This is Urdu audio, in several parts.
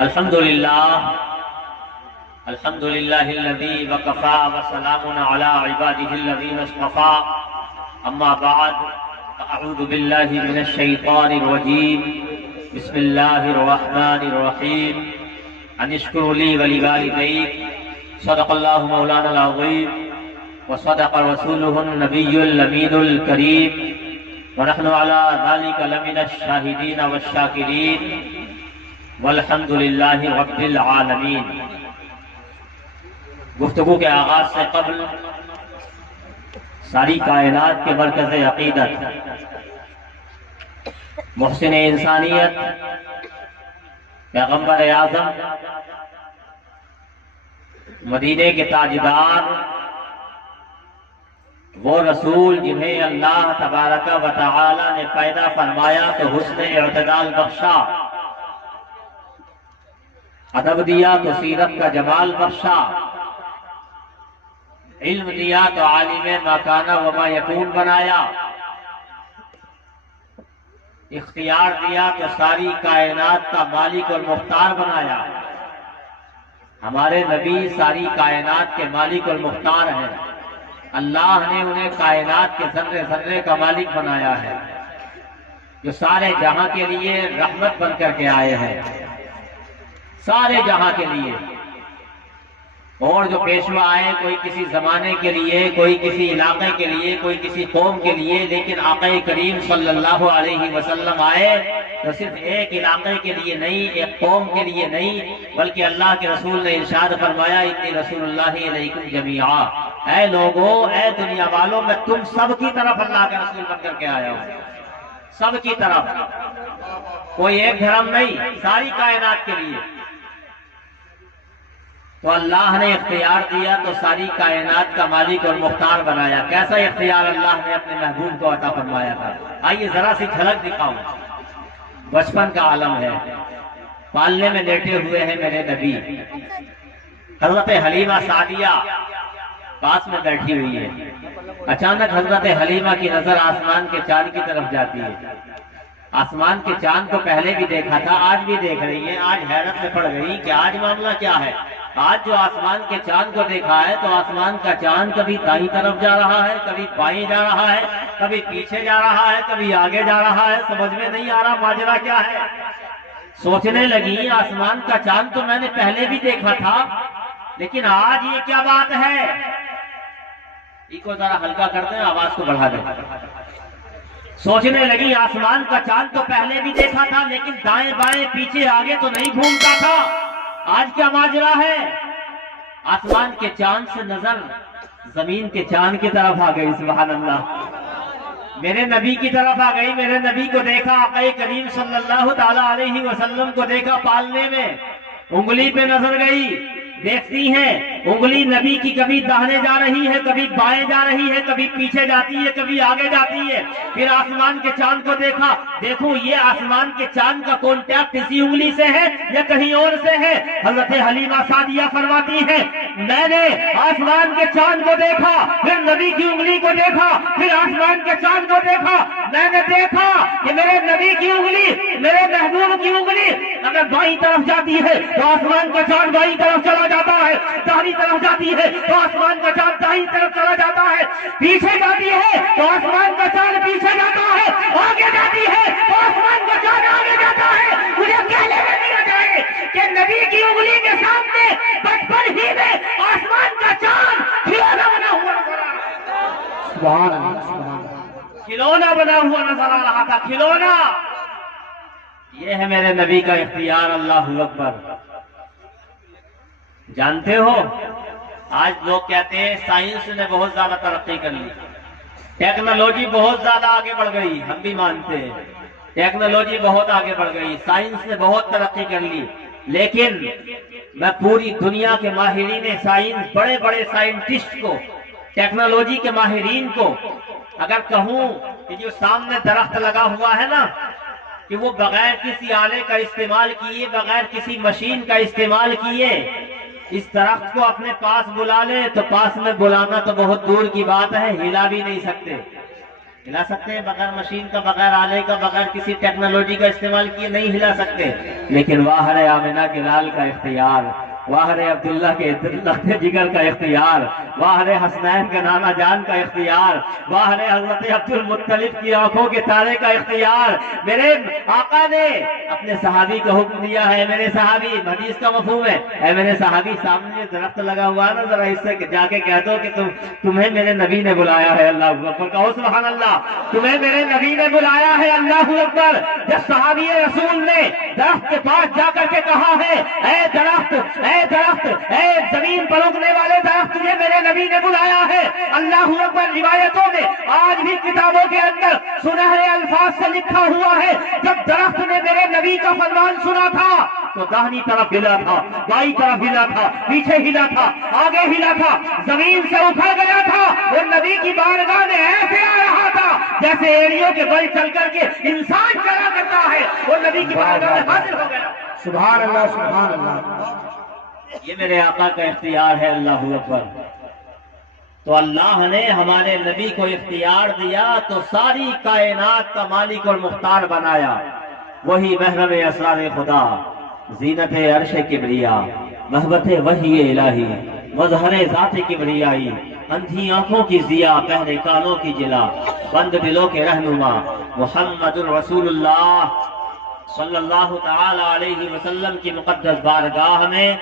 الحمد لله الذي وكفى وسلام على عباده الذين اصطفى أما بعد فأعوذ بالله من الشيطان الرجيم بسم الله الرحمن الرحيم أن اشكر لي ولوالديك صدق الله مولانا العظيم وصدق رسوله النبي الأمين الكريم ونحن على ذلك لمن الشاهدين والشاكرين والحمد للہ رب العالمین۔ گفتگو کے آغاز سے قبل ساری کائنات کے مرکز عقیدت محسن انسانیت پیغمبر اعظم مدینے کے تاجدار وہ رسول جنہیں اللہ تبارک و تعالی نے پیدا فرمایا تو حسن اعتدال بخشا، ادب دیا تو سیرت کا جمال بخشا، علم دیا تو عالم ما کان و ما یکون بنایا، اختیار دیا تو ساری کائنات کا مالک اور مختار بنایا۔ ہمارے نبی ساری کائنات کے مالک اور مختار ہیں۔ اللہ نے انہیں کائنات کے ذرے ذرے کا مالک بنایا ہے، جو سارے جہاں کے لیے رحمت بن کر کے آئے ہیں، سارے جہاں کے لیے۔ اور جو پیشوا آئے، کوئی کسی زمانے کے لیے، کوئی کسی علاقے کے لیے، کوئی کسی قوم کے لیے، لیکن آقا کریم صلی اللہ علیہ وسلم آئے تو صرف ایک علاقے کے لیے نہیں، ایک قوم کے لیے نہیں، بلکہ اللہ کے رسول نے ارشاد فرمایا انی رسول اللہ علیکم جمیعا، اے لوگوں، اے دنیا والوں، میں تم سب کی طرف اللہ کا رسول بن کر کے آیا ہوں، سب کی طرف، کوئی ایک دھرم نہیں، ساری کائنات کے لیے۔ تو اللہ نے اختیار دیا تو ساری کائنات کا مالک اور مختار بنایا۔ کیسا اختیار اللہ نے اپنے محبوب کو عطا فرمایا تھا؟ آئیے ذرا سی جھلک دکھاؤں۔ بچپن کا عالم ہے، پالنے میں لیٹے ہوئے ہیں میرے نبی، حضرت حلیمہ سعدیہ پاس میں بیٹھی ہوئی ہے۔ اچانک حضرت حلیمہ کی نظر آسمان کے چاند کی طرف جاتی ہے۔ آسمان کے چاند کو پہلے بھی دیکھا تھا، آج بھی دیکھ رہی ہے۔ آج حیرت میں پڑ گئی کہ آج معاملہ کیا ہے۔ آج جو آسمان کے چاند کو دیکھا ہے تو آسمان کا چاند کبھی دائیں طرف جا رہا ہے، کبھی بائیں جا رہا ہے، کبھی پیچھے جا رہا ہے، کبھی آگے جا رہا ہے، سمجھ میں نہیں آ رہا ماجرا کیا ہے۔ سوچنے لگی آسمان کا چاند تو میں نے پہلے بھی دیکھا تھا، لیکن آج یہ کیا بات ہے۔ کو ذرا ہلکا کرتے ہیں، آواز کو بڑھا دیں۔ سوچنے لگی آسمان کا چاند تو پہلے بھی دیکھا تھا، لیکن دائیں بائیں پیچھے آگے تو نہیں گھومتا تھا، آج کیا ماجرا ہے۔ آسمان کے چاند سے نظر زمین کے چاند کی طرف آ گئی، سبحان اللہ، میرے نبی کی طرف آ گئی۔ میرے نبی کو دیکھا، آقا کریم صلی اللہ تعالی علیہ وسلم کو دیکھا پالنے میں، انگلی پہ نظر گئی، دیکھتی ہیں انگلی نبی کی کبھی داہنے جا رہی ہے، کبھی بائیں جا رہی ہے، کبھی پیچھے جاتی ہے، کبھی آگے جاتی ہے۔ پھر آسمان کے چاند کو دیکھا، دیکھو یہ آسمان کے چاند کا کانٹیکٹ اسی انگلی سے ہے یا کہیں اور سے ہے۔ حضرت حلیمہ سعدیہ فرماتی ہے میں نے آسمان کے چاند کو دیکھا، پھر نبی کی انگلی کو دیکھا، پھر آسمان کے چاند کو دیکھا، میں نے دیکھا کہ میرے نبی کی انگلی، میرے محبوب کی انگلی اگر بائیں طرف جاتی ہے تو آسمان کا چاند بائیں طرف چلا جاتا ہے، دائیں طرف جاتی ہے تو آسمان کا چاند دائیں طرف چلا جاتا ہے، پیچھے جاتی ہے تو آسمان کا چاند پیچھے جاتا ہے، آگے جاتی ہے تو آسمان کا چاند آگے جاتا ہے۔ مجھے کہنے میں دیا جائے کہ نبی کی انگلی کے سامنے بچپن ہی میں آسمان کا چاند کھلونا بنا ہوا نظر آ رہا تھا، کھلونا بنا ہوا نظر آ رہا تھا، کھلونا۔ یہ ہے میرے نبی کا اختیار، اللہ اکبر۔ جانتے ہو آج لوگ کہتے ہیں سائنس نے بہت زیادہ ترقی کر لی، ٹیکنالوجی بہت زیادہ آگے بڑھ گئی، ہم بھی مانتے ہیں ٹیکنالوجی بہت آگے بڑھ گئی، سائنس نے بہت ترقی کر لی، لیکن میں پوری دنیا کے ماہرین سائنس، بڑے بڑے سائنٹسٹ کو، ٹیکنالوجی کے ماہرین کو اگر کہوں کہ جو سامنے درخت لگا ہوا ہے نا، کہ وہ بغیر کسی آلے کا استعمال کیے، بغیر کسی مشین کا استعمال کیے اس درخت کو اپنے پاس بلا لے تو پاس میں بلانا تو بہت دور کی بات ہے، ہلا بھی نہیں سکتے۔ ہلا سکتے ہیں بغیر مشین کا، بغیر آلے کا، بغیر کسی ٹیکنالوجی کا استعمال کیے نہیں ہلا سکتے، لیکن واہر آمنہ کے لال کا اختیار، واہر عبداللہ کے لخت جگر کا اختیار، واہر حسنین کے نانا جان کا اختیار، واہر حضرت عبد المطلب کی آنکھوں کے تارے کا اختیار میرے آقا نے اپنے صحابی کو حکم دیا ہے، میرے صحابی، حدیث کا مفہوم ہے، اے میرے صحابی سامنے درخت لگا ہوا نا، ذرا اس سے جا کے کہہ دو کہ تمہیں میرے نبی نے بلایا ہے، اللہ اکبر، کہو سبحان اللہ، تمہیں میرے نبی نے بلایا ہے، اللہ اکبر۔ جب صحابی رسول نے درخت کے پاس جا کر کے کہا ہے، اے درخت، اے درخت، اے زمین پر اگنے والے درخت، تجھے میرے نبی نے بلایا ہے، اللہ اکبر۔ روایتوں میں آج بھی کتابوں کے اندر سنہرے الفاظ سے لکھا ہوا ہے، جب درخت نے میرے نبی کا فرمان سنا تھا تو داہنی طرف ہلا تھا، بائیں طرف ہلا تھا، پیچھے ہلا تھا، آگے ہلا تھا، زمین سے اکھڑ گیا تھا، اور نبی کی بارگاہ میں ایسے آ رہا تھا جیسے ایڑیوں کے بل چل کر کے انسان چلا کرتا ہے، اور نبی کی بارگاہ میں حاضر ہو گیا۔ سبحان اللہ، سبحان اللہ۔ یہ میرے آقا کا اختیار ہے، اللہ اکبر۔ تو اللہ نے ہمارے نبی کو اختیار دیا تو ساری کائنات کا مالک اور مختار بنایا، وہی محرم اسرار خدا، زینت عرش کبریا، محبت وحی الہی، مظہر ذات کبریائی، اندھی آنکھوں کی ضیا، بہرے کانوں کی جلا، بند دلوں کے رہنما، محمد رسول اللہ صلی اللہ تعالی علیہ وسلم کی مقدس بارگاہ میں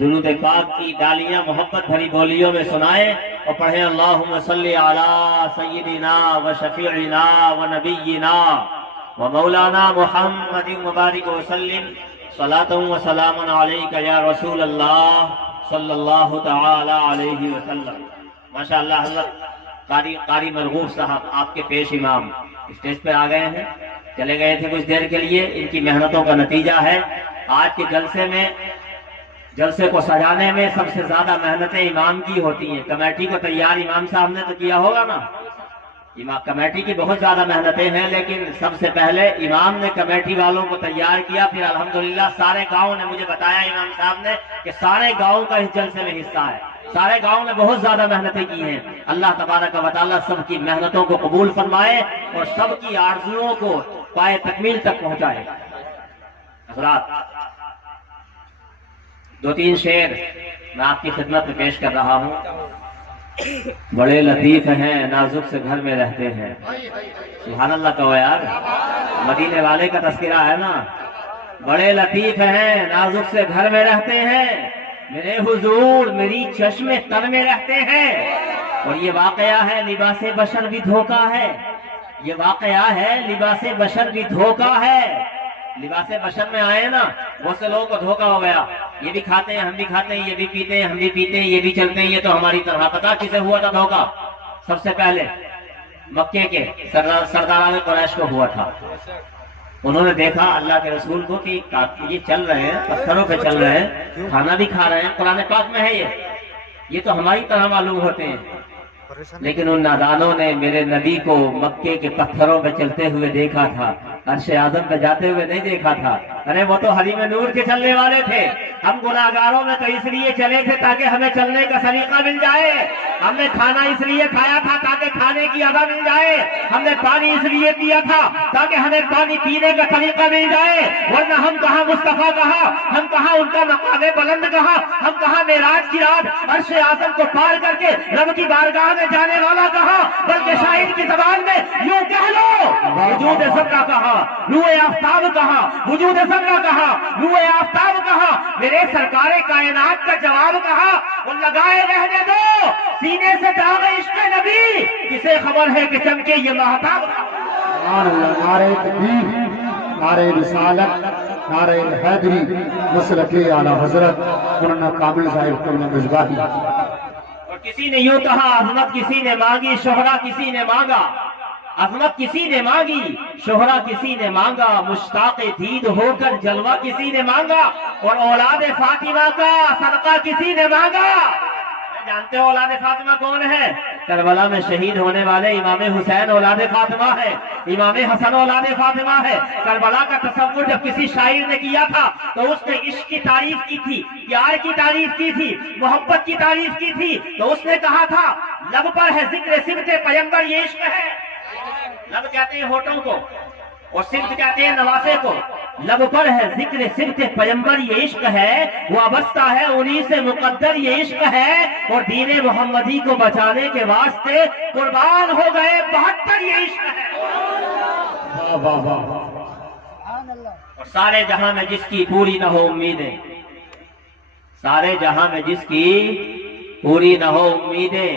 درود پاک کی ڈالیاں محبت بھری بولیوں میں سنائیں اور پڑھیں، اللہم صلی علی سیدنا و شفیعنا و نبینا و مولانا محمد مبارک وسلم، صلاۃ و سلام علیک یا رسول اللہ صلی اللہ تعالی علیہ وسلم۔ ماشاءاللہ حضرت قاری مرغوب صاحب آپ کے پیش امام اسٹیج پر آ گئے ہیں، چلے گئے تھے کچھ دیر کے لیے، ان کی محنتوں کا نتیجہ ہے آج کے جلسے کو سجانے میں سب سے زیادہ محنتیں امام کی ہوتی ہیں۔ کمیٹی کو تیار امام صاحب نے تو کیا ہوگا نا، کمیٹی کی بہت زیادہ محنتیں ہیں، لیکن سب سے پہلے امام نے کمیٹی والوں کو تیار کیا، پھر الحمدللہ سارے گاؤں نے مجھے بتایا امام صاحب نے کہ سارے گاؤں کا اس جلسے میں حصہ ہے، سارے گاؤں نے بہت زیادہ محنتیں کی ہیں۔ اللہ تبارک و تعالیٰ سب کی محنتوں کو قبول فرمائے اور سب کی آرزوؤں کو پائے تکمیل تک پہنچائے۔ حضرات، دو تین شعر میں آپ کی خدمت میں پیش کر رہا ہوں۔ بڑے لطیف ہیں، نازک سے گھر میں رہتے ہیں، سبحان اللہ کہو یار، مدینے والے کا تذکرہ ہے نا، بڑے لطیف ہیں، نازک سے گھر میں رہتے ہیں، میرے حضور میری چشم تر میں رہتے ہیں۔ اور یہ واقعہ ہے، لباس بشر بھی دھوکہ ہے، یہ واقعہ ہے، لباس بشر بھی دھوکہ ہے۔ لباس بشر میں آئے نا، بہت سے لوگوں کو دھوکہ ہو گیا، یہ بھی کھاتے ہیں ہم بھی کھاتے ہیں، یہ بھی پیتے ہیں ہم بھی پیتے ہیں، یہ بھی چلتے ہیں، یہ تو ہماری طرح۔ پتا کسے ہوا تھا دھوکہ؟ سب سے پہلے مکے کے سرداران قریش کو ہوا تھا۔ انہوں نے دیکھا اللہ کے رسول کو کہ یہ چل رہے ہیں، پتھروں پہ چل رہے ہیں، کھانا بھی کھا رہے ہیں، قرآن پاک میں ہے یہ تو ہماری طرح معلوم ہوتے ہیں، لیکن ان نادانوں نے میرے نبی کو مکے کے پتھروں پہ چلتے ہوئے دیکھا تھا، عرش اعظم پہ جاتے ہوئے نہیں دیکھا تھا۔ ارے وہ تو حریم نور کے چلنے والے تھے، ہم گناہگاروں میں تو اس لیے چلے تھے تاکہ ہمیں چلنے کا سلیقہ مل جائے، ہم نے کھانا اس لیے کھایا تھا تاکہ کھانے کی ادا مل جائے، ہم نے پانی اس لیے پیا تھا تاکہ ہمیں پانی پینے کا طریقہ مل جائے، ورنہ ہم کہاں مصطفیٰ کہا، ہم کہاں ان کا مقام بلند کہا، ہم کہاں معراج کی رات عرش اعظم کو پار کر کے رب کی بارگاہ میں جانے والا کہا، بلکہ شاعر کی زبان میں یوں کہہ لو وجود ذرہ کہا، روح آفتاب کہا، وجود ذرہ کہا، روح آفتاب کہا، میرے سرکار کائنات کا جواب کہا، وہ لگائے رہنے دو سینے سے داغ عشق نبی، کسے خبر ہے کہ چمکے یہ مہتاب۔ نعرہ تکبیر، نعرہ رسالت، نعرہ حیدری، مسلک اعلی حضرت مولانا کامل صاحب مصباحی۔ اور کسی نے یوں کہا، عظمت کسی نے مانگی، شہرہ کسی نے مانگا، عظمت کسی نے مانگی، شہرہ کسی نے مانگا، مشتاق دید ہو کر جلوہ کسی نے مانگا، اور اولاد فاطمہ کا صدقہ کسی نے مانگا۔ جانتے ہو اولاد فاطمہ کون ہے؟ کربلا میں شہید ہونے والے امام حسین اولاد فاطمہ ہے، امام حسن اولاد فاطمہ ہے۔ کربلا کا تصور جب کسی شاعر نے کیا تھا تو اس نے عشق کی تعریف کی تھی، پیار کی تعریف کی تھی، محبت کی تعریف کی تھی، تو اس نے کہا تھا لب پر ہے ذکر صبت پیغمبر، یہ عشق ہے، لب کہتے ہیں ہونٹوں کو، اور صبت کہتے ہیں نواسے کو۔ لب پر ہے ذکر صبت پیمبر یہ عشق ہے، وابستہ ہے انہی سے مقدر یہ عشق ہے، اور دین محمدی کو بچانے کے واسطے قربان ہو گئے 72 یہ عشق ہے۔ اور سارے جہاں میں جس کی پوری نہ ہو امیدیں، سارے جہاں میں جس کی پوری نہ ہو امیدیں،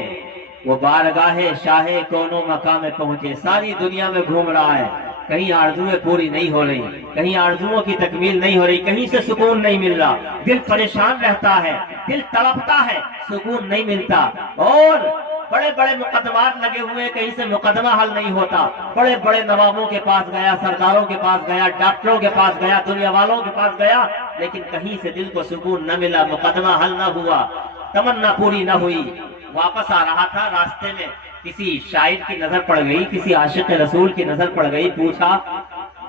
وہ بارگاہ شاہ کونوں مقام میں پہنچے۔ ساری دنیا میں گھوم رہا ہے، کہیں آرزویں پوری نہیں ہو رہی، کہیں آرزوؤں کی تکمیل نہیں ہو رہی، کہیں سے سکون نہیں مل رہا، دل پریشان رہتا ہے، دل تڑپتا ہے، سکون نہیں ملتا، اور بڑے بڑے مقدمات لگے ہوئے، کہیں سے مقدمہ حل نہیں ہوتا۔ بڑے بڑے نوابوں کے پاس گیا، سرداروں کے پاس گیا، ڈاکٹروں کے پاس گیا، دنیا والوں کے پاس گیا، لیکن کہیں سے دل کو سکون نہ ملا، مقدمہ حل نہ ہوا، تمنا پوری نہ ہوئی۔ واپس آ رہا تھا، راستے میں کسی شاعر کی نظر پڑ گئی، کسی عاشق رسول کی نظر پڑ گئی، پوچھا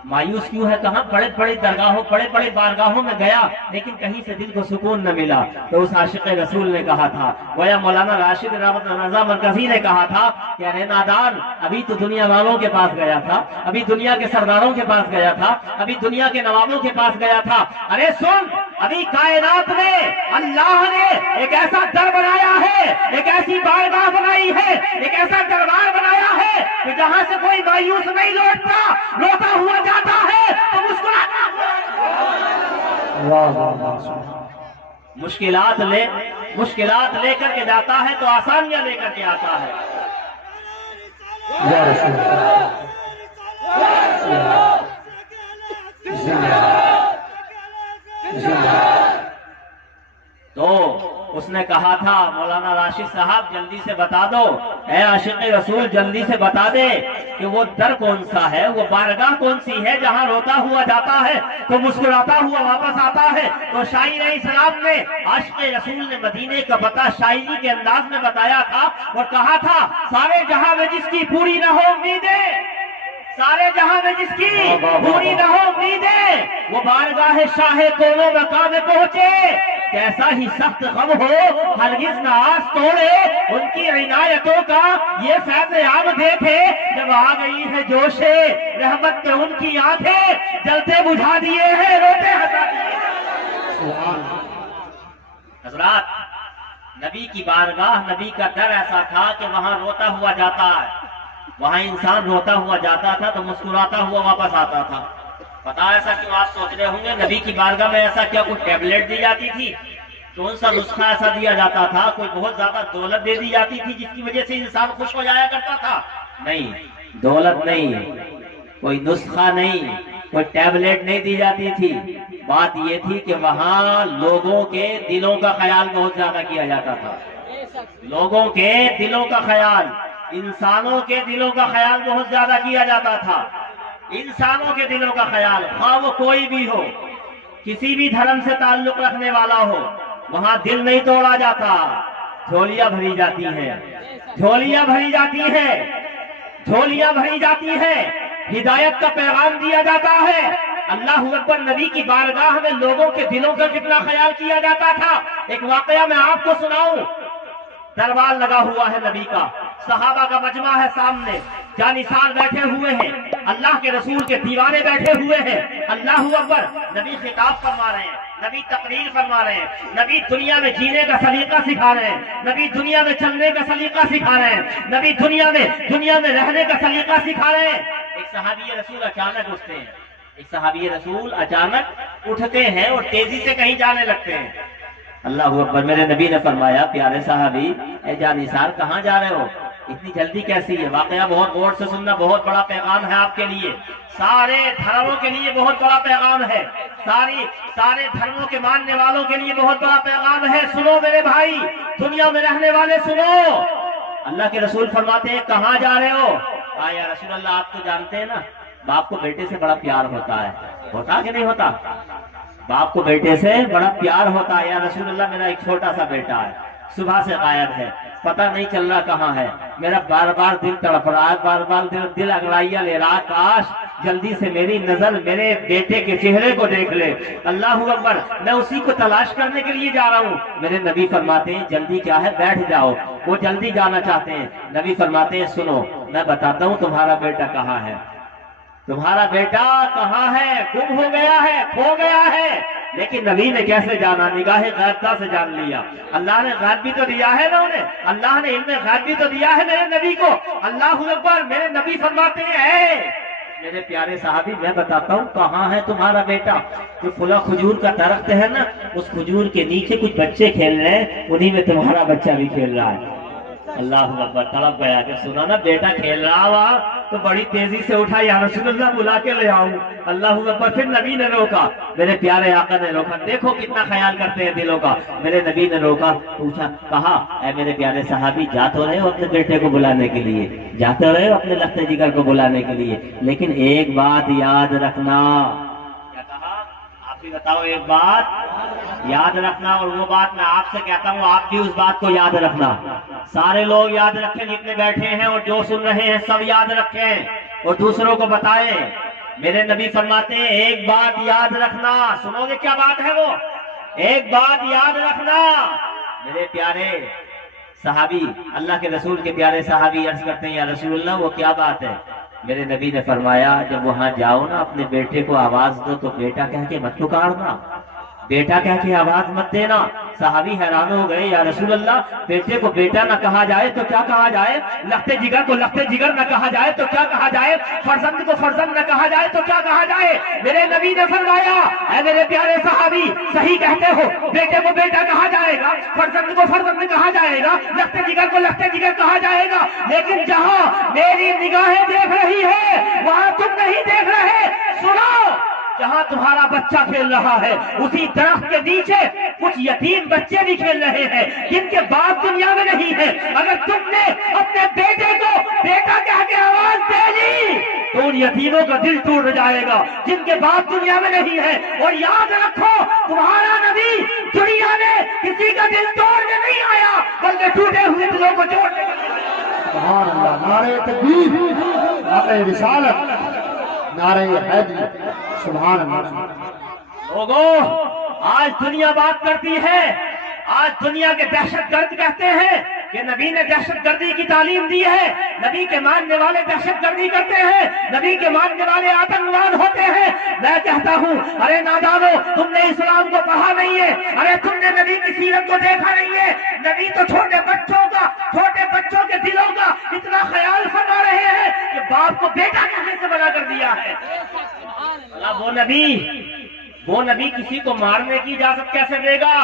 مایوس کیوں ہے؟ کہاں بڑے بڑے درگاہوں، بڑے بڑے بارگاہوں میں گیا، لیکن کہیں سے دل کو سکون نہ ملا۔ تو اس عاشق رسول نے کہا تھا، گویا مولانا راشد رضا مرکزی نے کہا تھا کہ ارے نادان، ابھی تو دنیا والوں کے پاس گیا تھا، ابھی دنیا کے سرداروں کے پاس گیا تھا، ابھی دنیا کے نوابوں کے پاس گیا تھا، ارے سن، ابھی کائنات میں اللہ نے ایک ایسا در بنایا ہے، ایک ایسی بارگاہ بنائی ہے، ایک ایسا دربار بنایا ہے کہ جہاں سے کوئی مایوس نہیں لوٹتا، لوٹا ہوا جاتا ہے تو مسکراتا ہوا۔ مشکلات لے کر کے جاتا ہے تو آسانیاں لے کر کے آتا ہے۔ تو اس نے کہا تھا مولانا راشد صاحب جلدی سے بتا دو، اے عاشق رسول جلدی سے بتا دے کہ وہ در کون سا ہے، وہ بارگاہ کون سی ہے جہاں روتا ہوا جاتا ہے تو مسکراتا ہوا واپس آتا ہے۔ تو شاعر علیہ السلام نے، عاشق رسول نے مدینے کا پتہ شاعری کے انداز میں بتایا تھا اور کہا تھا سارے جہاں میں جس کی پوری نہ ہو امیدیں، سارے جہاں میں جس کی پوری نہ ہو امیدیں، وہ بارگاہ شاہ کونوں مقام میں پہنچے، کیسا ہی سخت غم ہو ہرگز نہ آس توڑے، ان کی عنایتوں کا یہ فیض عام دیکھے، جب آ گئی ہے جوش رحمت پہ ان کی آنکھیں، جلتے بجھا دیے ہیں، روتے ہٹا دیے۔ حضرات، نبی کی بارگاہ، نبی کا در ایسا تھا کہ وہاں روتا ہوا جاتا ہے، وہاں انسان روتا ہوا جاتا تھا تو مسکراتا ہوا واپس آتا تھا۔ پتا ایسا کیوں؟ آپ سوچ رہے ہوں گے نبی کی بارگاہ میں ایسا کیا کوئی ٹیبلٹ دی جاتی تھی، کون سا نسخہ ایسا دیا جاتا تھا، کوئی بہت زیادہ دولت دے دی جاتی تھی جس کی وجہ سے انسان خوش ہو جایا کرتا تھا؟ نہیں، دولت نہیں، کوئی نسخہ نہیں، کوئی ٹیبلٹ نہیں دی جاتی تھی۔ بات یہ تھی کہ وہاں لوگوں کے دلوں کا خیال بہت زیادہ کیا جاتا تھا، لوگوں کے دلوں کا خیال، انسانوں کے دلوں کا خیال بہت زیادہ کیا جاتا تھا، انسانوں کے دلوں کا خیال، خواہ وہ کوئی بھی ہو، کسی بھی دھرم سے تعلق رکھنے والا ہو، وہاں دل نہیں توڑا جاتا، جھولیاں بھری جاتی ہیں، جھولیاں بھری جاتی ہیں، جھولیاں بھری جاتی ہیں، ہدایت کا پیغام دیا جاتا ہے۔ اللہ اکبر، نبی کی بارگاہ میں لوگوں کے دلوں کا کتنا خیال کیا جاتا تھا۔ ایک واقعہ میں آپ کو سناؤں، دربار لگا ہوا ہے نبی کا، صحابہ کا مجمع ہے سامنے، جانثار بیٹھے ہوئے ہیں، اللہ کے رسول کے دیوانے بیٹھے ہوئے ہیں، اللہ اکبر، نبی خطاب فرما رہے ہیں، نبی تقریر فرما رہے ہیں، نبی دنیا میں جینے کا سلیقہ سکھا رہے ہیں، نبی دنیا میں چلنے کا سلیقہ سکھا رہے ہیں، نبی دنیا میں رہنے کا سلیقہ سکھا رہے ہیں۔ ایک صحابی رسول اچانک اٹھتے ہیں، ایک صحابی رسول اچانک اٹھتے ہیں اور تیزی سے کہیں جانے لگتے ہیں۔ اللہ اکبر، میرے نبی نے فرمایا پیارے صحابی، اے جانثار کہاں جا رہے ہو، اتنی جلدی کیسی ہے؟ واقعہ بہت غور سے سننا، بہت بڑا پیغام ہے آپ کے لیے، سارے دھرموں کے لیے بہت بڑا پیغام ہے، سارے دھرموں کے ماننے والوں کے لیے بہت بڑا پیغام ہے۔ سنو میرے بھائی، دنیا میں رہنے والے سنو، اللہ کے رسول فرماتے ہیں کہاں جا رہے ہو؟ یا رسول اللہ آپ تو جانتے ہیں نا، باپ کو بیٹے سے بڑا پیار ہوتا ہے، ہوتا کہ نہیں ہوتا؟ باپ کو بیٹے سے بڑا پیار ہوتا ہے۔ یا رسول اللہ میرا ایک چھوٹا سا بیٹا ہے، صبح سے غائب ہے، پتہ نہیں چل رہا کہاں ہے، میرا بار بار دل تڑپ رہا ہے، بار بار دل انگڑائیاں لے رہا، کاش جلدی سے میری نظر میرے بیٹے کے چہرے کو دیکھ لے۔ اللہ اکبر، میں اسی کو تلاش کرنے کے لیے جا رہا ہوں۔ میرے نبی فرماتے ہیں جلدی کیا ہے، بیٹھ جاؤ، وہ جلدی جانا چاہتے ہیں۔ نبی فرماتے ہیں سنو، میں بتاتا ہوں تمہارا بیٹا کہاں ہے، تمہارا بیٹا کہاں ہے، گم ہو گیا ہے، کھو گیا ہے۔ لیکن نبی نے کیسے جانا؟ نگاہ غیبتا سے جان لیا۔ اللہ نے غیب بھی تو دیا ہے نا انہیں، اللہ نے علم غیب بھی تو دیا ہے میرے نبی کو۔ اللہ اکبر، میرے نبی فرماتے ہیں میرے پیارے صحابی میں بتاتا ہوں کہاں ہے تمہارا بیٹا۔ جو فلاں کھجور کا درخت ہے نا، اس کھجور کے نیچے کچھ بچے کھیل رہے ہیں، انہی میں تمہارا بچہ بھی کھیل رہا ہے۔ اللہ اکبر، تڑپ گیا کہ سنا نا بیٹا کھیل رہا ہوا تو بڑی تیزی سے اٹھا، یا رسول اللہ بلا کے لے آؤں۔ اللہ اکبر، پھر نبی نے روکا، میرے پیارے آقا نے روکا۔ دیکھو کتنا خیال کرتے ہیں دلوں کا۔ میرے نبی نے روکا، پوچھا، کہا اے میرے پیارے صحابی، جا تو رہے ہو اپنے بیٹے کو بلانے کے لیے، جاتے رہے ہو اپنے لخت جگر کو بلانے کے لیے، لیکن ایک بات یاد رکھنا۔ کیا کہا؟ آپ بھی بتاؤ، ایک بات یاد رکھنا، اور وہ بات میں آپ سے کہتا ہوں آپ بھی اس بات کو یاد رکھنا۔ سارے لوگ یاد رکھیں جتنے بیٹھے ہیں، اور جو سن رہے ہیں سب یاد رکھیں اور دوسروں کو بتائیں۔ میرے نبی فرماتے ہیں ایک بات یاد رکھنا۔ سنو گے کیا بات ہے وہ؟ ایک بات یاد رکھنا۔ میرے پیارے صحابی، اللہ کے رسول کے پیارے صحابی عرض کرتے ہیں یا رسول اللہ وہ کیا بات ہے؟ میرے نبی نے فرمایا جب وہاں جاؤ نا، اپنے بیٹے کو آواز دو تو بیٹا کہہ کے مت پکارنا، بیٹا کہہ کے آواز مت دینا۔ صحابی حیران ہو گئے، یا رسول اللہ بیٹے کو بیٹا نہ کہا جائے تو کیا کہا جائے؟ لختے جگر کو لختے جگر نہ کہا جائے تو کیا کہا جائے؟ فرزند کو فرزند نہ کہا جائے تو کیا کہا جائے؟ میرے نبی نے فرمایا اے میرے پیارے صحابی، صحیح کہتے ہو، بیٹے کو بیٹا کہا جائے گا، فرزند کو فرزند کہا جائے گا، لختے جگر کو لختے جگر کہا جائے گا، لیکن جہاں میری نگاہیں دیکھ رہی ہے وہاں تم نہیں دیکھ رہے۔ سنو، جہاں تمہارا بچہ کھیل رہا ہے اسی درخت کے نیچے کچھ یتیم بچے بھی کھیل رہے ہیں جن کے باپ دنیا میں نہیں ہے۔ اگر تم نے اپنے بیٹے کو بیٹا کہہ کے آواز دے دی تو ان یتیموں کا دل ٹوٹ جائے گا جن کے باپ دنیا میں نہیں ہے۔ اور یاد رکھو، تمہارا نبی دنیا میں کسی کا دل توڑنے نہیں آیا بلکہ ٹوٹے ہوئے دلوں کو جوڑنے۔ سبحان اللہ، نعرہ تکبیر، نعرہ رسالت، نعرہ حیدری، سبحان اللہ۔ لوگوں، آج دنیا بات کرتی ہے، آج دنیا کے دہشت گرد کہتے ہیں کہ نبی نے دہشت گردی کی تعلیم دی ہے، نبی کے ماننے والے دہشت گردی کرتے ہیں، نبی کے ماننے والے آتنکواد ہوتے ہیں۔ میں کہتا ہوں ارے نادانو، تم نے اسلام کو پڑھا نہیں ہے، ارے تم نے نبی کی سیرت کو دیکھا نہیں ہے۔ نبی تو چھوٹے بچوں کے دلوں کا اتنا خیال فرما رہے ہیں کہ باپ کو بیٹا کہنے سے منع کر دیا ہے۔ وہ نبی کسی کو مارنے کی اجازت کیسے دے گا؟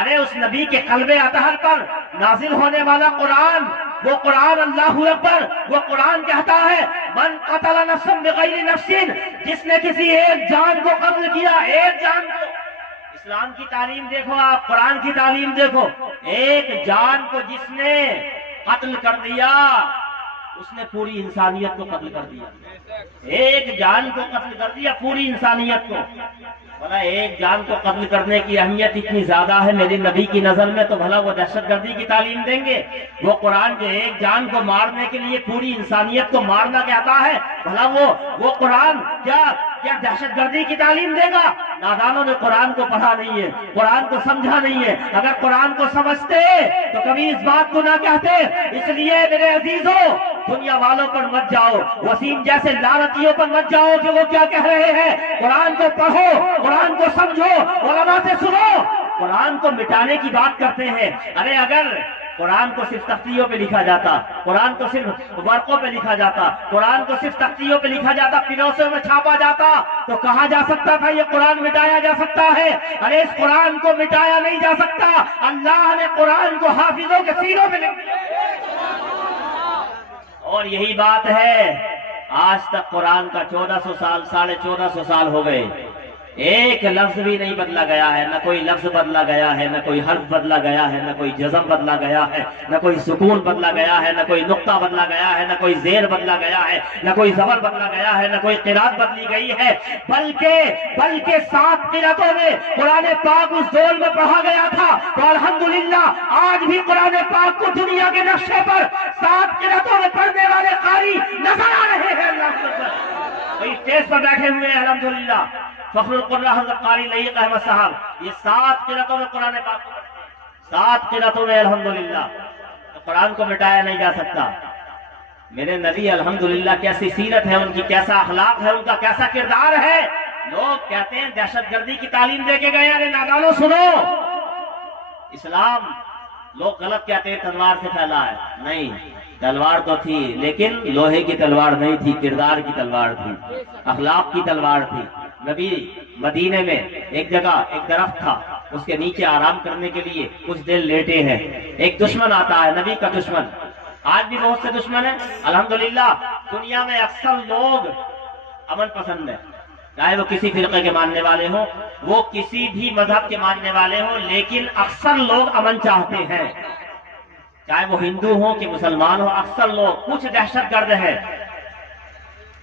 ارے اس نبی کے قلب اطہر پر نازل ہونے والا قرآن، وہ قرآن، اللہ اکبر، وہ قرآن کہتا ہے من قتل نفسا بغیر نفس، جس نے کسی ایک جان کو قتل کیا، ایک جان کو۔ اسلام کی تعلیم دیکھو آپ، قرآن کی تعلیم دیکھو، ایک جان کو جس نے قتل کر دیا اس نے پوری انسانیت کو قتل کر دیا۔ ایک جان کو قتل کر دیا، پوری انسانیت کو۔ بھلا ایک جان کو قتل کرنے کی اہمیت اتنی زیادہ ہے میری نبی کی نظر میں، تو بھلا وہ دہشت گردی کی تعلیم دیں گے؟ وہ قرآن جو ایک جان کو مارنے کے لیے پوری انسانیت کو مارنا کہتا ہے، بھلا وہ قرآن کیا دہشت گردی کی تعلیم دے گا؟ نادانوں نے قرآن کو پڑھا نہیں ہے، قرآن کو سمجھا نہیں ہے۔ اگر قرآن کو سمجھتے تو کبھی اس بات کو نہ کہتے۔ اس لیے میرے عزیزوں، دنیا والوں پر مت جاؤ، وسیم جیسے لعنتیوں پر مت جاؤ کہ وہ کیا کہہ رہے ہیں۔ قرآن کو پڑھو، قرآن کو سمجھو، علماء سے سنو۔ قرآن کو مٹانے کی بات کرتے ہیں۔ ارے اگر قرآن کو صرف تختیوں پہ لکھا جاتا، قرآن کو صرف ورقوں پہ لکھا جاتا، قرآن کو صرف تختیوں پہ لکھا جاتا، پنوسوں میں چھاپا جاتا تو کہا جا سکتا تھا یہ قرآن مٹایا جا سکتا ہے۔ ارے اس قرآن کو مٹایا نہیں جا سکتا، اللہ نے قرآن کو حافظوں کے سینوں پہ لکھ دیا۔ اور یہی بات ہے، آج تک قرآن کا 1400 سال، 1450 سال ہو گئے، ایک لفظ بھی نہیں بدلا گیا ہے، نہ کوئی لفظ بدلا گیا ہے، نہ کوئی حرف بدلا گیا ہے، نہ کوئی جزم بدلا گیا ہے، نہ کوئی سکون بدلا گیا ہے، نہ کوئی نقطہ بدلا گیا ہے، نہ کوئی زیر بدلا گیا ہے، نہ کوئی زبر بدلا گیا ہے، نہ کوئی قرات بدلی گئی ہے، بلکہ 7 قراتوں میں قرآن پاک اس دور میں پڑھا گیا تھا۔ تو الحمدللہ آج بھی قرآن پاک کو دنیا کے نقشے پر 7 قراتوں میں پڑھنے والے قاری نظر آ رہے ہیں۔ اللہ اکبر، وہی اسٹیج پر بیٹھے ہوئے ہیں الحمدللہ فخر القرآن حضرت قاری لعیق احمد صاحب، یہ 7 قراتوں میں قرآن پاک کو پڑھتے ہیں، 7 قراتوں میں الحمدللہ۔ تو قرآن کو مٹایا نہیں جا سکتا۔ میرے نبی الحمدللہ کیسی سیرت ہے ان کی، کیسا اخلاق ہے ان کا، کیسا کردار ہے. لوگ کہتے ہیں دہشت گردی کی تعلیم دے کے گئے. ارے نادانو سنو، اسلام لوگ غلط کہتے ہیں تلوار سے پھیلا ہے. نہیں، تلوار تو تھی لیکن لوہے کی تلوار نہیں تھی، کردار کی تلوار تھی، اخلاق کی تلوار تھی. نبی مدینے میں ایک جگہ ایک درخت تھا، اس کے نیچے آرام کرنے کے لیے کچھ دیر لیٹے ہیں. ایک دشمن آتا ہے، نبی کا دشمن. آج بھی بہت سے دشمن ہیں. الحمدللہ دنیا میں اکثر لوگ امن پسند ہیں، چاہے وہ کسی فرقے کے ماننے والے ہوں، وہ کسی بھی مذہب کے ماننے والے ہوں، لیکن اکثر لوگ امن چاہتے ہیں. چاہے وہ ہندو ہوں کہ مسلمان ہوں، اکثر لوگ کچھ دہشت گرد ہیں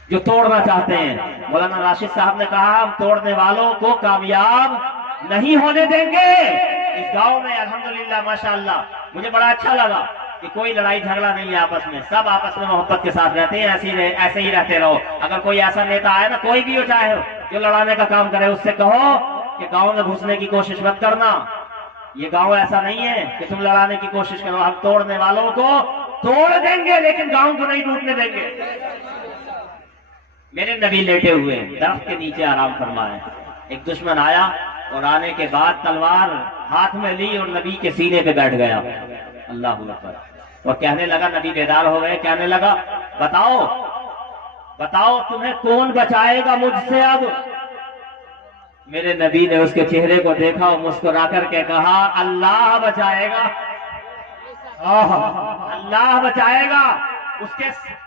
جو توڑنا چاہتے ہیں. مولانا راشد صاحب نے کہا ہم توڑنے والوں کو کامیاب نہیں ہونے دیں گے. اس گاؤں میں الحمدللہ ماشاءاللہ مجھے بڑا اچھا لگا کہ کوئی لڑائی جھگڑا نہیں ہے آپس میں، سب آپس میں محبت کے ساتھ رہتے ہیں. ایسے ہی رہتے رہو. اگر کوئی ایسا نیتا آئے نا، کوئی بھی ہو چاہے ہو، جو لڑانے کا کام کرے، اس سے کہو کہ گاؤں میں گھسنے کی کوشش مت کرنا. یہ گاؤں ایسا نہیں ہے کہ تم لڑانے کی کوشش کرو. ہم توڑنے والوں کو توڑ دیں گے لیکن گاؤں کو نہیں ٹوٹنے دیں گے. میرے نبی لیٹے ہوئے درخت کے نیچے آرام فرمائے. ایک دشمن آیا اور آنے کے بعد تلوار ہاتھ میں لی اور نبی کے سینے پہ بیٹھ گیا. اللہ اکبر. اور کہنے لگا، نبی بیدار ہو گئے، کہنے لگا بتاؤ بتاؤ تمہیں کون بچائے گا مجھ سے اب؟ میرے نبی نے اس کے چہرے کو دیکھا اور مسکرا کر کے کہا اللہ بچائے گا، اللہ بچائے گا.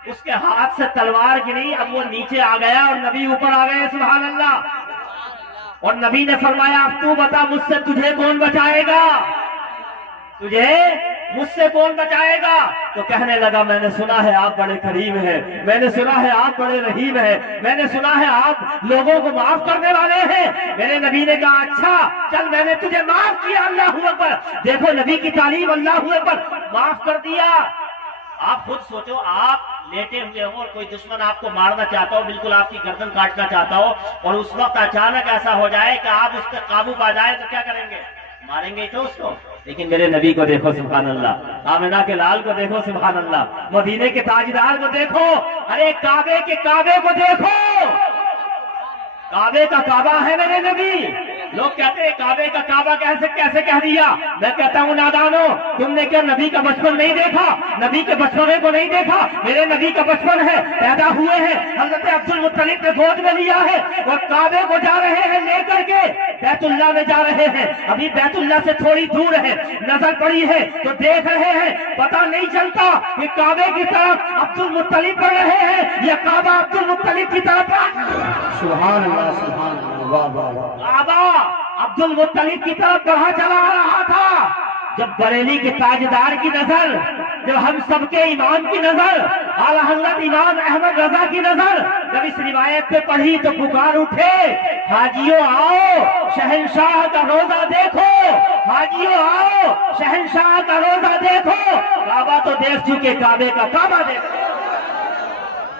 اس کے ہاتھ سے تلوار گری. اب وہ نیچے آ گیا اور نبی اوپر آ گئے. سبحان اللہ. اور نبی نے فرمایا اب تو بتا مجھ سے تجھے کون بچائے گا، تجھے مجھ سے کون بچائے گا؟ تو کہنے لگا میں نے سنا ہے آپ بڑے کریم ہیں، میں نے سنا ہے آپ بڑے رحیم ہیں، میں نے سنا ہے آپ لوگوں کو معاف کرنے والے ہیں. میرے نبی نے کہا اچھا چل میں نے تجھے معاف کیا. اللہ اکبر. دیکھو نبی کی تعلیم. اللہ اکبر. معاف کر دیا. آپ خود سوچو، آپ لیٹے ہوئے ہو اور کوئی دشمن آپ کو مارنا چاہتا ہو، بالکل آپ کی گردن کاٹنا چاہتا ہو، اور اس وقت اچانک ایسا ہو جائے کہ آپ اس پہ قابو پا جائے تو کیا کریں گے؟ ماریں گے تو اس کو. لیکن میرے نبی کو دیکھو سبحان اللہ، آمنہ کے لال کو دیکھو سبحان اللہ، مدینے کے تاجدار کو دیکھو. ارے کعبے کے کعبے کو دیکھو. کعبے کا کعبہ ہے میرے نبی. لوگ کہتے ہیں کعبے کا کعبہ کیسے کہہ دیا. میں کہتا ہوں نادانو، تم نے کیا نبی کا بچپن نہیں دیکھا؟ نبی کے بچپنے کو نہیں دیکھا؟ میرے نبی کا بچپن ہے، پیدا ہوئے ہیں، حضرت عبد المطلب نے گود میں لیا ہے اور کعبے کو جا رہے ہیں لے کر کے بیت اللہ میں جا رہے ہیں. ابھی بیت اللہ سے تھوڑی دور ہے، نظر پڑی ہے تو دیکھ رہے ہیں. پتہ نہیں چلتا کہ کعبے کی طرف عبد المطلب بڑھ رہے ہیں یا کعبہ عبد المطلب کی طرف. سبحان اللہ سبحان اللہ. واہ واہ واہ. کعبہ عبد المطلب کی طرف بڑھا چلا آ رہا تھا. جب بریلی کے تاجدار کی نظر، جب ہم سب کے امام کی نظر، اعلیٰ حضرت امام احمد رضا کی نظر جب اس روایت پہ پڑھی تو پکار اٹھے حاجیوں آؤ شہنشاہ کا روزہ دیکھو، حاجیوں آؤ شہنشاہ کا روزہ دیکھو. کعبہ تو دیکھ چکے، کعبے کا کعبہ دیکھو.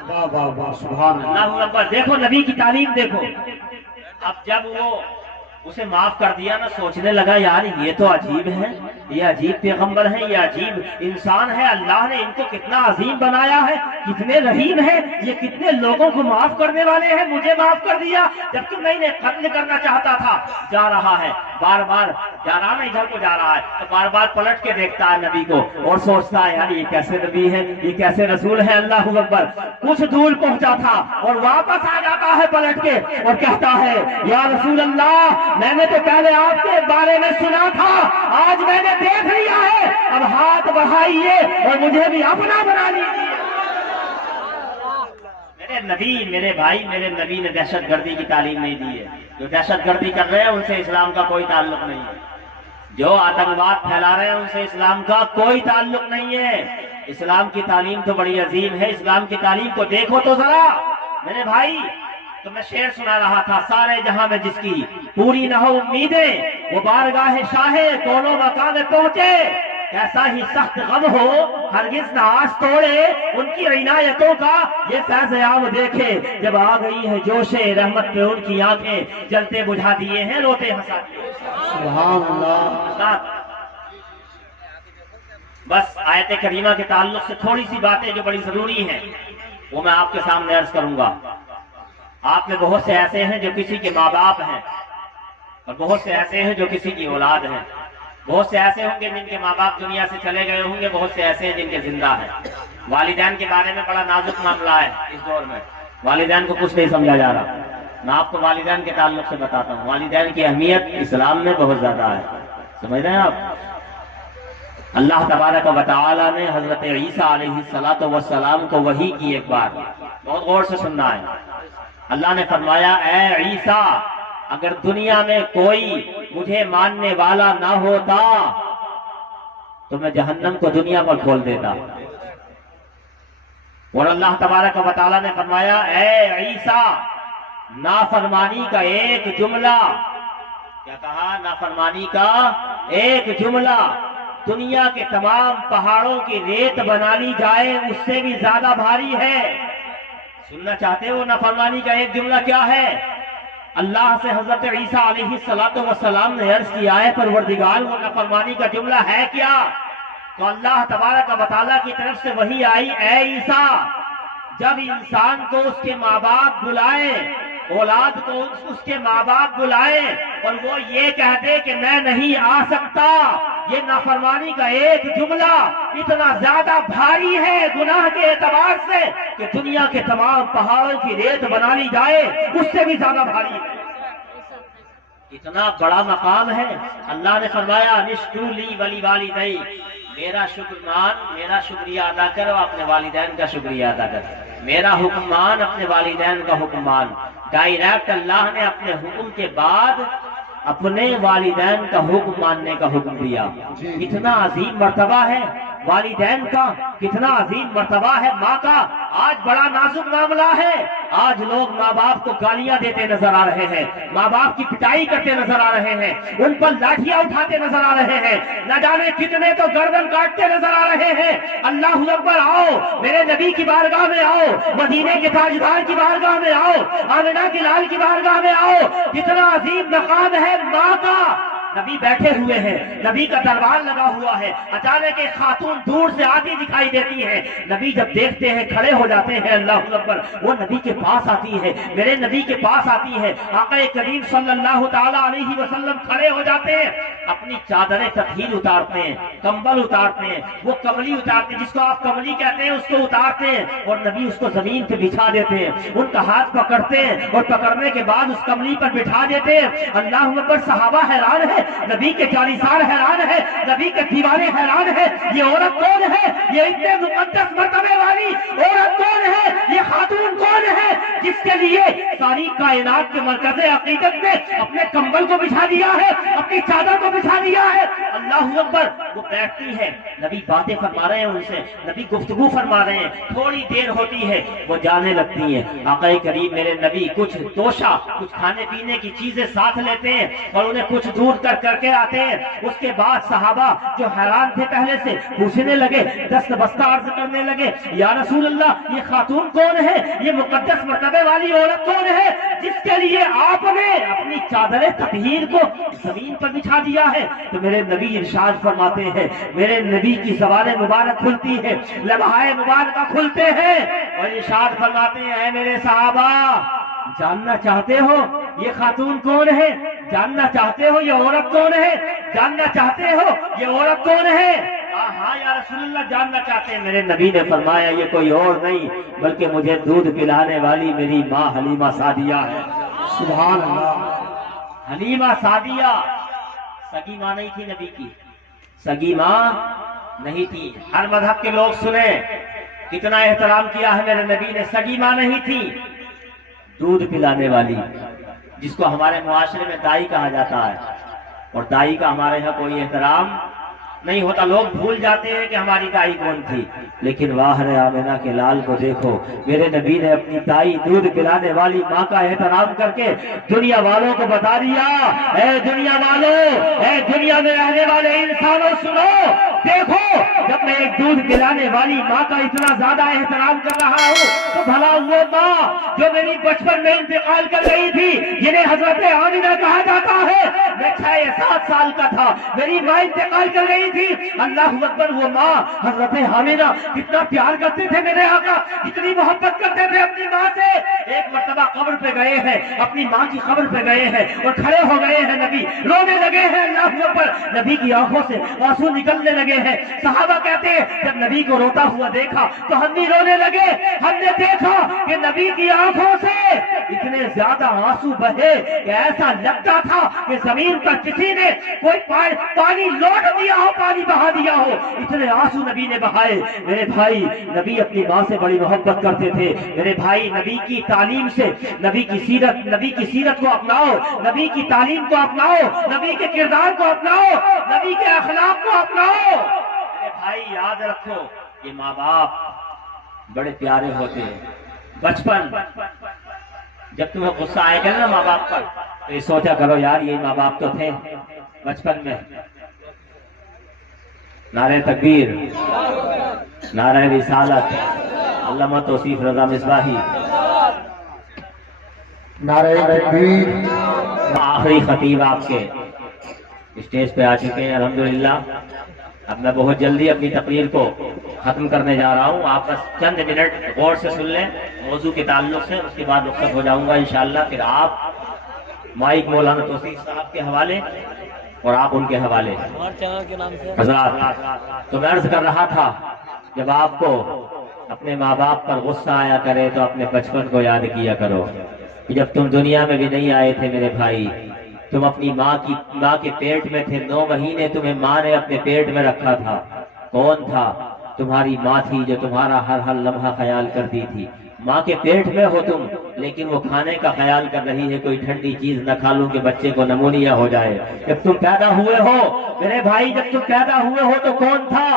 واہ واہ واہ. سبحان اللہ. اللہ اکبر. دیکھو نبی کی تعلیم دیکھو. اب جب وہ اسے معاف کر دیا نا، سوچنے لگا یار یہ تو عجیب ہے، یہ عجیب پیغمبر ہیں، یہ عجیب انسان ہے، اللہ نے ان کو کتنا عظیم بنایا ہے، کتنے رحیم ہیں، یہ کتنے لوگوں کو معاف کرنے والے ہیں، مجھے معاف کر دیا جبکہ میں انہیں قتل کرنا چاہتا تھا. جا رہا ہے بار بار، جا رہا نا ادھر کو جا رہا ہے تو بار بار پلٹ کے دیکھتا ہے نبی کو اور سوچتا ہے یار یہ کیسے نبی ہے، یہ کیسے رسول ہے. اللہ اکبر. کچھ دور پہنچا تھا اور واپس آ جاتا ہے پلٹ کے اور کہتا ہے یا رسول اللہ میں نے تو پہلے آپ کے بارے میں سنا تھا، آج میں نے دیکھ لیا ہے، اب ہاتھ بڑھائیے اور مجھے بھی اپنا بنا لیجیے. میرے نبی، میرے بھائی، میرے نبی نے دہشت گردی کی تعلیم نہیں دی ہے. جو دہشت گردی کر رہے ہیں ان سے اسلام کا کوئی تعلق نہیں ہے. جو آتنکواد پھیلا رہے ہیں ان سے اسلام کا کوئی تعلق نہیں ہے. اسلام کی تعلیم تو بڑی عظیم ہے. اسلام کی تعلیم کو دیکھو تو ذرا میرے بھائی. تو میں شعر سنا رہا تھا، سارے جہاں میں جس کی پوری نہ ہو امیدیں، وہ بارگاہ شاہ کونوں مقام میں پہنچے. کیسا ہی سخت غم ہو ہرگز نہ آس توڑے، ان کی عنایتوں کا یہ فیض عام دیکھے. جب آ گئی ہے جوش رحمت پہ ان کی آنکھیں، جلتے بجھا دیے ہیں روتے ہنسا دیے. سبحان اللہ. بس آیت کریمہ کے تعلق سے تھوڑی سی باتیں جو بڑی ضروری ہیں وہ میں آپ کے سامنے عرض کروں گا۔ آپ میں بہت سے ایسے ہیں جو کسی کے ماں باپ ہیں، اور بہت سے ایسے ہیں جو کسی کی اولاد ہیں۔ بہت سے ایسے ہوں گے جن کے ماں باپ دنیا سے چلے گئے ہوں گے، بہت سے ایسے ہیں جن کے زندہ ہیں۔ والدین کے بارے میں بڑا نازک معاملہ ہے اس دور میں، والدین کو کچھ نہیں سمجھا جا رہا۔ میں آپ کو والدین کے تعلق سے بتاتا ہوں، والدین کی اہمیت اسلام میں بہت زیادہ ہے، سمجھ رہے ہیں آپ؟ اللہ تبارک و تعالی نے حضرت عیسیٰ علیہ السلام کو وحی کی ایک بات، بہت غور سے سننا ہے۔ اللہ نے فرمایا اے عیسیٰ، اگر دنیا میں کوئی مجھے ماننے والا نہ ہوتا تو میں جہنم کو دنیا پر کھول دیتا۔ اور اللہ تبارک و تعالی نے فرمایا اے عیسیٰ، نافرمانی کا ایک جملہ، کیا کہا؟ نافرمانی کا ایک جملہ دنیا کے تمام پہاڑوں کی ریت بنا لی جائے اس سے بھی زیادہ بھاری ہے۔ سننا چاہتے ہو نافرمانی کا ایک جملہ کیا ہے؟ اللہ سے حضرت عیسیٰ علیہ السلام نے عرض کیا ہے پروردگار وہ نافرمانی کا جملہ ہے کیا؟ تو اللہ تبارک و تعالیٰ کی طرف سے وحی آئی اے عیسیٰ، جب انسان کو اس کے ماں باپ بلائے، اولاد کو اس کے ماں باپ بلائے اور وہ یہ کہہ دے کہ میں نہیں آ سکتا، یہ نافرمانی کا ایک جملہ اتنا زیادہ بھاری ہے گناہ کے اعتبار سے کہ دنیا کے تمام پہاڑوں کی ریت بنا لی جائے اس سے بھی زیادہ بھاری ہے۔ اتنا بڑا مقام ہے۔ اللہ نے فرمایا نشکر لی ولی والدی، میرا میرا شکریہ ادا کرو، اپنے والدین کا شکریہ ادا کرو۔ میرا حکم مان، اپنے والدین کا حکم مان۔ ڈائریکٹ اللہ نے اپنے حکم کے بعد اپنے والدین کا حکم ماننے کا حکم دیا۔ کتنا عظیم مرتبہ ہے والدین کا، کتنا عظیم مرتبہ ہے ماں کا۔ آج بڑا نازک معاملہ ہے، آج لوگ ماں باپ کو گالیاں دیتے نظر آ رہے ہیں، ماں باپ کی پٹائی کرتے نظر آ رہے ہیں، ان پر لاٹھیاں اٹھاتے نظر آ رہے ہیں، نہ جانے کتنے تو گردن کاٹتے نظر آ رہے ہیں۔ اللہ اکبر، آؤ میرے نبی کی بارگاہ میں آؤ، مدینے کے تاجدار کی بارگاہ میں آؤ، آمنہ کی لال کی بارگاہ میں آؤ۔ کتنا عظیم مقام ہے ماں کا۔ نبی بیٹھے ہوئے ہیں، نبی کا دربار لگا ہوا ہے، اچانک ایک خاتون دور سے آتی دکھائی دیتی ہے، نبی جب دیکھتے ہیں کھڑے ہو جاتے ہیں۔ اللہ اکبر، وہ نبی کے پاس آتی ہے، میرے نبی کے پاس آتی ہے، آقا کریم صلی اللہ تعالی علیہ وسلم کھڑے ہو جاتے ہیں، اپنی چادریں تطہیر اتارتے ہیں، کمبل اتارتے ہیں، وہ کملی اتارتے ہیں جس کو آپ کملی کہتے ہیں، اس کو اتارتے ہیں اور نبی اس کو زمین پہ بچھا دیتے ہیں، ان کا ہاتھ پکڑتے ہیں اور پکڑنے کے بعد اس کملی پر بٹھا دیتے ہیں۔ اللہ اکبر، صحابہ حیران ہے، نبی کے جانثار حیران ہے، نبی کے دیوانے حیران ہے، یہ عورت کون ہے؟ یہ اتنے مقدس مرتبے والی عورت کون ہے؟ یہ خاتون کون ہے جس کے لیے ساری کائنات کے مرکز عقیدت نے اپنے کمبل کو بچھا دیا ہے، اپنی چادر کو بچھا دیا ہے؟ اللہ اکبر، وہ بیٹھتی ہے، نبی باتیں فرما رہے ہیں ان سے، نبی گفتگو فرما رہے ہیں، تھوڑی دیر ہوتی ہے وہ جانے لگتی ہیں۔ آقا کریم میرے نبی کچھ توشہ، کچھ کھانے پینے کی چیزیں ساتھ لیتے ہیں اور انہیں کچھ دور کر کے آتے ہیں۔ اس کے بعد صحابہ جو حیران تھے پہلے سے پوچھنے لگے، دست بستہ عرض کرنے لگے یا رسول اللہ یہ خاتون کون ہے؟ یہ مقدس مرتبے والی عورت کون ہے جس کے لیے آپ نے اپنی چادر تطہیر کو زمین پر بچھا دیا ہے؟ تو میرے نبی ارشاد فرماتے ہیں، میرے نبی کی زبان مبارک کھلتی ہے، لبہائے مبارکہ کھلتے ہیں اور ارشاد فرماتے ہیں اے میرے صحابہ، جاننا چاہتے ہو یہ خاتون کون ہے؟ جاننا چاہتے ہو یہ عورت کون ہے؟ جاننا چاہتے ہو یہ عورت کون ہے؟ ہاں یا رسول اللہ جاننا چاہتے ہیں۔ میرے نبی نے فرمایا یہ کوئی اور نہیں بلکہ مجھے دودھ پلانے والی میری ماں حلیمہ سعدیہ ہے۔ سبحان اللہ۔ حلیمہ سعدیہ سگی ماں نہیں تھی نبی کی، سگی ماں نہیں تھی۔ ہر مذہب کے لوگ سنیں کتنا احترام کیا ہے میرے نبی نے، سگی ماں نہیں تھی، دودھ پلانے والی، جس کو ہمارے معاشرے میں دائی کہا جاتا ہے، اور دائی کا ہمارے یہاں کوئی احترام نہیں ہوتا، لوگ بھول جاتے ہیں کہ ہماری دائی کون تھی، لیکن واہ رے آمنہ کے لال کو دیکھو، میرے نبی نے اپنی دائی دودھ پلانے والی ماں کا احترام کر کے دنیا والوں کو بتا دیا، اے دنیا والوں، اے دنیا میں رہنے والے انسانوں سنو، دیکھو جب میں ایک دودھ پلانے والی ماں کا اتنا زیادہ احترام کر رہا ہوں تو بھلا وہ ماں جو میری بچپن میں انتقال کر رہی تھی جنہیں حضرت آمینہ کہا جاتا ہے، میں 6 یا 7 سال کا تھا، میری ماں انتقال کر رہی تھی، اللہ اکبر، وہ ماں حضرت آمینہ کتنا پیار کرتے تھے میرے آقا، کتنی محبت کرتے تھے اپنی ماں سے۔ ایک مرتبہ قبر پہ گئے ہیں، اپنی ماں کی قبر پہ گئے ہیں اور کھڑے ہو گئے ہیں، نبی رونے لگے ہیں، اللہ اکبر، نبی کی آنکھوں سے آنسو نکلنے لگے ہیں۔ صحابہ کہتے ہیں جب نبی کو روتا ہوا دیکھا تو ہم بھی رونے لگے، ہم نے دیکھا کہ نبی کی آنکھوں سے اتنے زیادہ آنسو بہے کہ ایسا لگتا تھا کہ زمین پر کسی نے کوئی پانی لوٹ دیا ہو، پانی بہا دیا ہو، اتنے آنسو نبی نے بہائے۔ میرے بھائی، نبی اپنی ماں سے بڑی محبت کرتے تھے۔ میرے بھائی، نبی کی تعلیم سے، نبی کی سیرت کو اپناؤ، نبی کی تعلیم کو اپناؤ، نبی کے کردار کو اپناؤ، نبی کے اخلاق کو اپناؤ۔ میرے بھائی یاد رکھو، یہ ماں باپ بڑے پیارے ہوتے ہیں۔ بچپن جب تمہیں غصہ آئے گا نا ماں باپ پر تو یہ سوچا کرو یار یہ ماں باپ تو تھے بچپن میں۔ نعرہ تکبیر، نعرہ رسالت، علامہ توصیف رضا مصباحی۔ نعرہ تکبیر۔ آخری خطیب آپ کے اسٹیج پہ آ چکے ہیں الحمدللہ۔ اب میں بہت جلدی اپنی تقریر کو ختم کرنے جا رہا ہوں، آپ بس چند منٹ غور سے سن لیں موضوع کے تعلق سے، اس کے بعد رخصت ہو جاؤں گا انشاءاللہ۔ پھر آپ مائک مولانا توصیف صاحب کے حوالے اور آپ ان کے حوالے۔ حضرات، تو میں عرض کر رہا تھا جب آپ کو اپنے ماں باپ پر غصہ آیا کرے تو اپنے بچپن کو یاد کیا کرو کہ جب تم دنیا میں بھی نہیں آئے تھے میرے بھائی، تم اپنی ماں کے پیٹ میں تھے، 9 مہینے تمہیں ماں نے اپنے پیٹ میں رکھا تھا۔ کون تھا؟ تمہاری ماں تھی جو تمہارا ہر لمحہ خیال کرتی تھی۔ ماں کے پیٹ میں ہو تم، لیکن وہ کھانے کا خیال کر رہی ہے کوئی ٹھنڈی چیز نہ کھا لوں کہ بچے کو نمونیا ہو جائے۔ جب تم پیدا ہوئے ہو میرے بھائی، جب تم پیدا ہوئے ہو تو کون تھا؟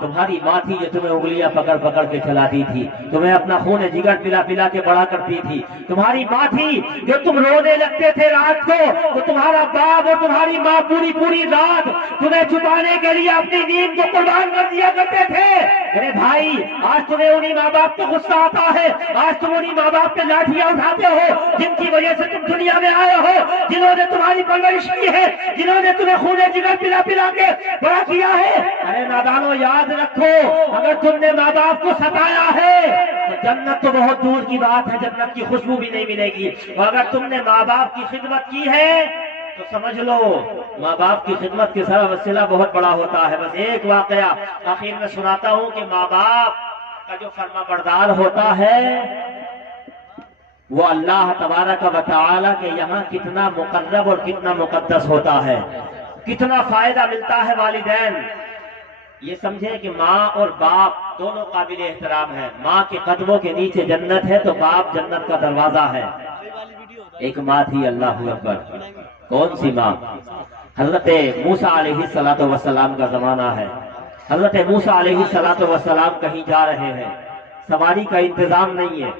تمہاری ماں تھی جو تمہیں انگلیاں پکڑ پکڑ کے چلاتی تھی، تمہیں اپنا خون جگر پلا پلا کے بڑا کرتی تھی۔ تمہاری ماں تھی جو تم رونے لگتے تھے رات کو تو تمہارا باپ اور تمہاری ماں پوری رات تمہیں چھپانے کے لیے اپنی نیند کو قربان کر دیا کرتے تھے۔ میرے بھائی، آج تمہیں انہی ماں باپ پہ غصہ آتا ہے، آج تم انہی ماں باپ پہ لاٹھیاں اٹھاتے ہو جن کی وجہ سے تم دنیا میں آئے ہو، جنہوں نے تمہاری پرورش کی ہے، جنہوں نے تمہیں خون جگر پلا پلا کے بڑا کیا ہے۔ ارے نادانو، یاد رکھو، اگر تم نے ماں باپ کو ستایا ہے تو جنت تو بہت دور کی بات ہے، جنت کی خوشبو بھی نہیں ملے گی۔ اور اگر تم نے ماں باپ کی خدمت کی ہے تو سمجھ لو ماں باپ کی خدمت کے سبب وسیلہ بہت بڑا ہوتا ہے۔ بس ایک واقعہ آخر میں سناتا ہوں کہ ماں باپ کا جو فرما بردار ہوتا ہے وہ اللہ تبارک و تعالی کے یہاں کتنا مقرب اور کتنا مقدس ہوتا ہے، کتنا فائدہ ملتا ہے۔ والدین یہ سمجھے کہ ماں اور باپ دونوں قابل احترام ہیں۔ ماں کے قدموں کے نیچے جنت ہے تو باپ جنت کا دروازہ ہے۔ ایک ماں تھی، اللہ اکبر، کون سی ماں؟ حضرت موسیٰ علیہ السلام کا زمانہ ہے۔ حضرت موسیٰ علیہ السلام کہیں جا رہے ہیں، سواری کا انتظام نہیں ہے۔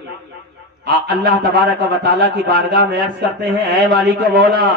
اللہ تبارک و تعالیٰ کی بارگاہ میں عرض کرتے ہیں، اے مالک و مولا،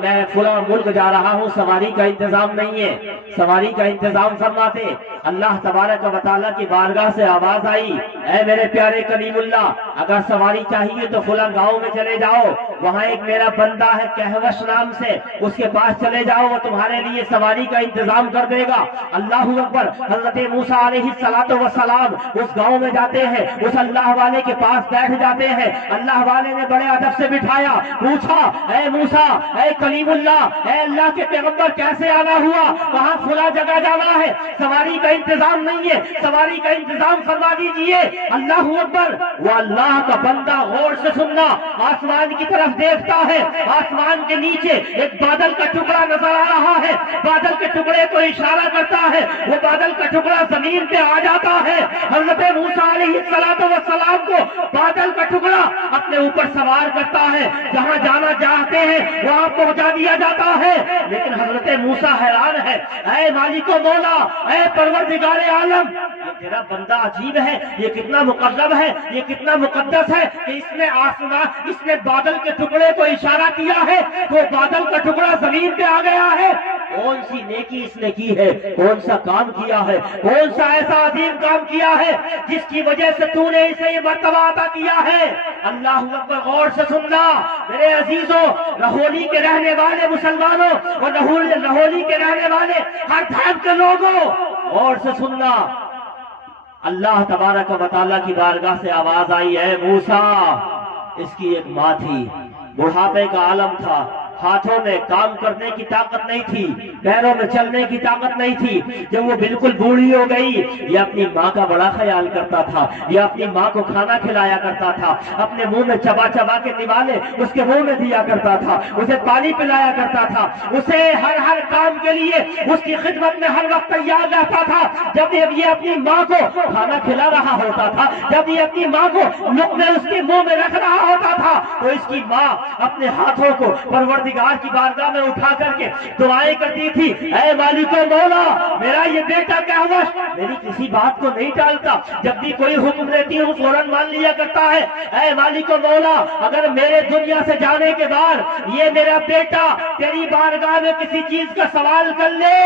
میں فلاں ملک جا رہا ہوں، سواری کا انتظام نہیں ہے، سواری کا انتظام فرماتے۔ اللہ تبارک و تعالیٰ کی بارگاہ سے آواز آئی، اے میرے پیارے کلیم اللہ، اگر سواری چاہیے تو فلاں گاؤں میں چلے جاؤ، وہاں ایک میرا بندہ ہے کہوش نام سے، اس کے پاس چلے جاؤ، وہ تمہارے لیے سواری کا انتظام کر دے گا۔ اللہ اکبر۔ حضرت موسیٰ علیہ السلام اس گاؤں میں جاتے ہیں، اس اللہ والے کے پاس بیٹھ جاتے ہیں۔ اللہ والے نے بڑے ادب سے بٹھایا، پوچھا، اے موسیٰ، اے کلیم اللہ، اے اللہ کے پیغمبر، کیسے آنا ہوا؟ وہاں فلاں جگہ جانا ہے، سواری کا انتظام نہیں ہے، سواری کا انتظام فرما دیجئے۔ اللہ اکبر۔ وہ اللہ کا بندہ غور سے سننا، آسمان کی طرف دیکھتا ہے، آسمان کے نیچے ایک بادل کا ٹکڑا نظر آ رہا ہے، بادل کے ٹکڑے کو اشارہ کرتا ہے، وہ بادل کا ٹکڑا زمین پہ آ جاتا ہے۔ حضرت موسیٰ علیہ السلام کو بادل کا ٹکڑا اپنے اوپر سوار کرتا ہے، جہاں جانا چاہتے ہیں وہاں پہنچا دیا جاتا ہے۔ لیکن حضرت موسیٰ حیران ہے، اے مالک و مولا، اے پروردگار عالم، یہ تیرا بندہ عجیب ہے، یہ کتنا مقرب ہے، یہ کتنا مقدس ہے کہ اس نے بادل کے ٹکڑے کو اشارہ کیا ہے تو بادل کا ٹکڑا زمین پہ آ گیا ہے۔ کون سی نیکی اس نے کی ہے، کون سا کام کیا ہے، کون سا ایسا عظیم کام کیا ہے جس کی وجہ سے تو نے اسے یہ مرتبہ عطا کیا ہے۔ اللہ اکبر، غور سے سننا میرے عزیزوں، رہولی کے رہنے والے مسلمانوں اور رہولی کے رہنے والے ہر دھرم کے لوگوں، غور سے سننا۔ اللہ تبارک و تعالیٰ کی بارگاہ سے آواز آئی، اے موسیٰ، اس کی ایک ماں تھی، بڑھاپے کا عالم تھا، ہاتھوں میں کام کرنے کی طاقت نہیں تھی، پیروں میں چلنے کی طاقت نہیں تھی۔ جب وہ بالکل بوڑھی ہو گئی، یہ اپنی ماں کا بڑا خیال کرتا تھا، یہ اپنی ماں کو کھانا کھلایا کرتا تھا، اپنے منہ میں چبا چبا کے نوالے اس کے منہ میں دیا کرتا تھا، اسے پانی پلایا کرتا تھا، اسے ہر کام کے لیے اس کی خدمت میں ہر وقت تیار رہتا تھا۔ جب یہ اپنی ماں کو کھانا کھلا رہا ہوتا تھا، جب یہ اپنی ماں کو لقمے اس کے منہ میں رکھ رہا ہوتا تھا، تو اس کی ماں اپنے ہاتھوں کو پروردگار کی بارگاہ میں اٹھا کر کے دعائیں کرتی تھی، اے مالک و مولا، میرا یہ بیٹا کیا ہوا، میری کسی بات کو نہیں ٹالتا، جب بھی کوئی حکم دیتی ہوں فوراً مان لیا کرتا ہے۔ اے مالک و مولا، اگر میرے دنیا سے جانے کے بعد یہ میرا بیٹا تیری بارگاہ میں کسی چیز کا سوال کر لے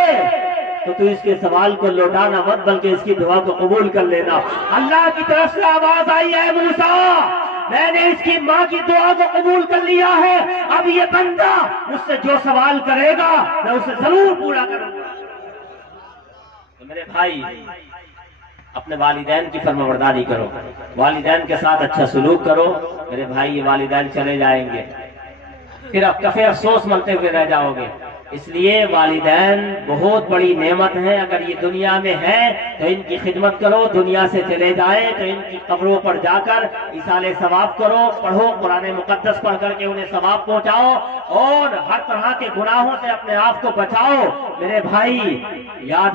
تو اس کے سوال کو لوٹانا مت، بلکہ اس کی دعا کو قبول کر لینا۔ اللہ کی طرف سے آواز آئی، اے موسیٰ، میں نے اس کی ماں کی دعا کو قبول کر لیا ہے، اب یہ بندہ مجھ سے جو سوال کرے گا میں اسے ضرور پورا کروں گا۔ تو میرے بھائی، اپنے والدین کی فرمانبرداری کرو، والدین کے ساتھ اچھا سلوک کرو۔ میرے بھائی، یہ والدین چلے جائیں گے، پھر اب کفے افسوس ملتے ہوئے رہ جاؤ گے۔ اس لیے والدین بہت بڑی نعمت ہے، اگر یہ دنیا میں ہے تو ان کی خدمت کرو، دنیا سے چلے جائے تو ان کی قبروں پر جا کر ایصال ثواب کرو، پڑھو، قرآن مقدس پڑھ کر کے انہیں ثواب پہنچاؤ اور ہر طرح کے گناہوں سے اپنے آپ کو بچاؤ۔ میرے بھائی، یاد